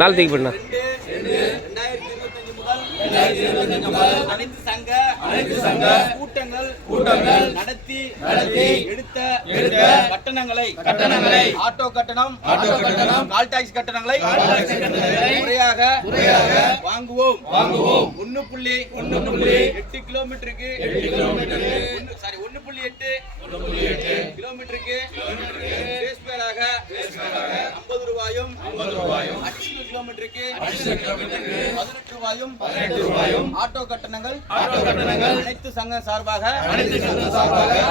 நாள் தூக்கி பண்ணா 2025 முதல் அனைத்து சங்க கூட்டங்கள் நடத்தி எடுத்த கட்டணங்களை ஆட்டோ கட்டணம் கால் டாக்ஸ் கட்டணங்களை முறையாக வாங்குவோம் 1.8 கிலோமீட்டருக்கு 1.8 கிலோமீட்டருக்கு பேஸ் பேராக 50 ரூபாயும் அடிஷனல் கிலோமீட்டருக்கு 18 ரூபாயும் ஆட்டோ கட்டணங்கள் அனைத்து சங்கம் சார்பாக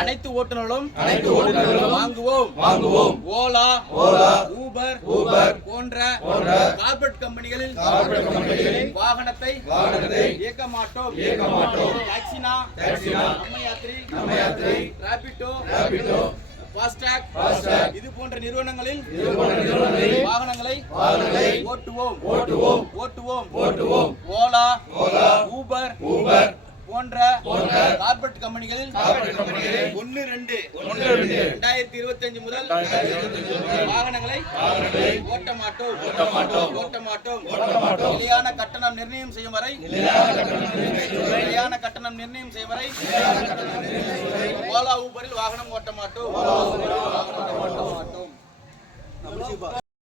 அனைத்து ஓட்டுநர்களும் வாங்குவோம். ஓலா ஊபர் போன்ற கார்பரேட் கம்பெனிகளில் வாகனத்தை இயக்க மாட்டோம். டாக்ஸினா, நம்மயாத்ரி, ராபிடோ, ஃபாஸ்டாக் இது போன்ற நிறுவனங்களில் வாகனங்களை ஓட்டுவோம். ஓலா ஊபர் போன்ற கார்பரேட் கம்பெனிகளில் 1-2-2025 முதல் வாகனங்களை ஓட்ட மாட்டோம். நிலையான கட்டணம் நிர்ணயம் செய்யும் வரை ஓலா ஊபரில் வாகனம் ஓட்ட மாட்டோம்.